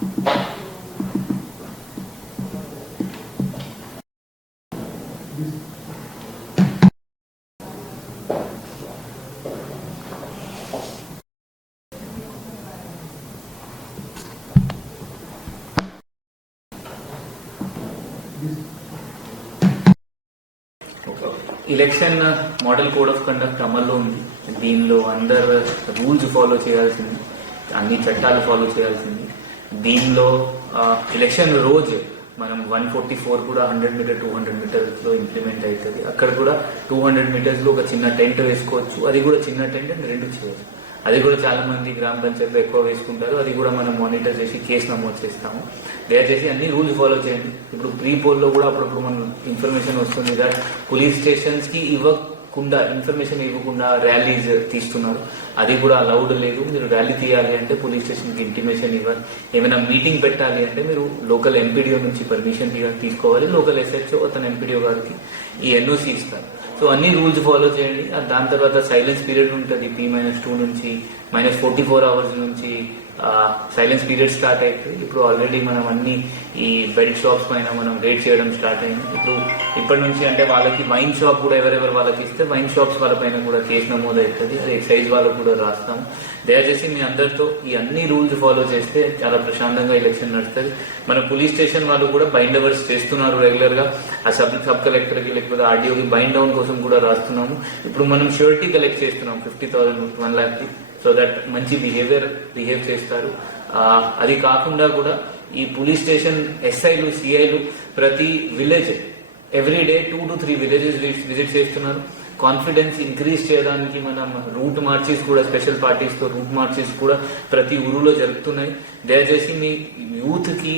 Election model code of conduct అమల్లో ఉంది. దీనిలో అందరు రూల్స్ ఫాలో చేయాల్సింది. అన్ని చట్టాలు ఫాలో చేయాల్సింది. దీనిలో ఎలక్షన్ రోజు మనం వన్ ఫార్టీ ఫోర్ కూడా హండ్రెడ్ మీటర్ టూ హండ్రెడ్ మీటర్స్లో ఇంప్లిమెంట్ అవుతుంది అక్కడ కూడా టూ హండ్రెడ్ మీటర్స్లో ఒక చిన్న టెంట్ వేసుకోవచ్చు. అది కూడా చిన్న టెంట్ అండ్ రెండు చేయవచ్చు అది కూడా చాలా మంది గ్రామ పంచాయతీలో ఎక్కువ వేసుకుంటారు. అది కూడా మనం మానిటర్ చేసి కేసు నమోదు చేస్తాము. దయచేసి అన్ని రూల్స్ ఫాలో చేయండి. ఇప్పుడు ప్రీ పోల్లో కూడా అప్పుడప్పుడు మనం ఇన్ఫర్మేషన్ వస్తుంది దట్ పోలీస్ స్టేషన్స్కి ఇవ్వకుండా ఇన్ఫర్మేషన్ ఇవ్వకుండా ర్యాలీస్ తీస్తున్నారు. అది కూడా అలౌడ్ లేదు. మీరు ర్యాలీ తీయాలి అంటే పోలీస్ స్టేషన్కి ఇంటిమేషన్ ఇవ్వాలి. ఏమైనా మీటింగ్ పెట్టాలి అంటే మీరు లోకల్ ఎంపీడీఓ నుంచి పర్మిషన్ తీసుకోవాలి. లోకల్ ఎస్హెచ్ఓ అతను ఎంపీడీఓ గారికి ఈ ఎన్ఓసి ఇస్తారు. సో అన్ని రూల్స్ ఫాలో చేయండి. దాని తర్వాత సైలెన్స్ పీరియడ్ ఉంటుంది. పీ మైనస్ టూ నుంచి మైనస్ ఫోర్టీ ఫోర్ అవర్స్ నుంచి సైలెన్స్ పీరియడ్ స్టార్ట్ అవుతుంది ఇప్పుడు ఆల్రెడీ మనం అన్ని ఈ బెడ్ షాప్స్ పైన మనం రేట్ చేయడం స్టార్ట్ అయింది. ఇప్పుడు ఇప్పటి నుంచి అంటే వాళ్ళకి వైన్ షాప్ కూడా ఎవరెవరు వాళ్ళకి ఇస్తే వైన్ షాప్స్ వాళ్ళ పైన కూడా కేసు నమోదు అవుతుంది. అది ఎక్సైజ్ వాళ్ళకు కూడా రాస్తాం. దయచేసి మీ అందరితో ఈ అన్ని రూల్స్ ఫాలో చేస్తే చాలా ప్రశాంతంగా ఎలక్షన్ నడుస్తుంది. మన పోలీస్ స్టేషన్ వాళ్ళు కూడా బైండ్ అవర్స్ చేస్తున్నారు రెగ్యులర్గా. ఆ సబ్ సబ్ కలెక్టర్కి లేకపోతే ఆర్డీఓకి బైండ్ డౌన్ కోసం కూడా రాస్తున్నాము. ఇప్పుడు మనం షూరిటీ కలెక్ట్ చేస్తున్నాం ఫిఫ్టీ థౌసండ్ వన్ ల్యాక్కి. సో దట్ మంచి బిహేవియర్ బిహేవ్ చేస్తారు. అది కాకుండా కూడా ఈ పోలీస్ స్టేషన్ ఎస్ఐలు సిఐలు ప్రతి village every day two to three villages visit చేస్తున్నారు. కాన్ఫిడెన్స్ ఇంక్రీజ్ చేయడానికి మనం రూట్ మార్చెస్ కూడా స్పెషల్ పార్టీస్తో రూట్ మార్చెస్ కూడా ప్రతి ఊరులో జరుగుతున్నాయి దయచేసి మీ యూత్కి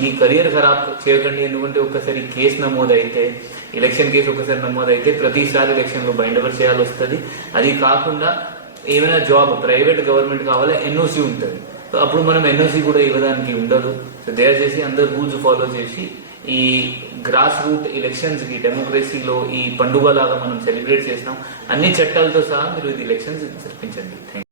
మీ కెరియర్ ఖరాబ్ చేయకండి. ఎందుకంటే ఒకసారి కేసు నమోదైతే ఎలక్షన్ కేసు ఒకసారి నమోదైతే ప్రతిసారి ఎలక్షన్లో బైండ్ చేయాల్సి వస్తుంది. అది కాకుండా ఏమైనా జాబ్ ప్రైవేట్ గవర్నమెంట్ కావాలా ఎన్ఓసి ఉంటుంది. సో అప్పుడు మనం ఎన్ఓసి కూడా ఇవ్వడానికి ఉండదు. సో దయచేసి అందరు రూల్స్ ఫాలో చేసి ఈ గ్రాస్ రూట్ ఎలక్షన్స్కి డెమోక్రసీలో ఈ పండుగ లాగా మనం సెలబ్రేట్ చేసినాం. అన్ని చట్టాలతో సహా మీరు ఇది ఎలక్షన్స్ జరిపించండి. థ్యాంక్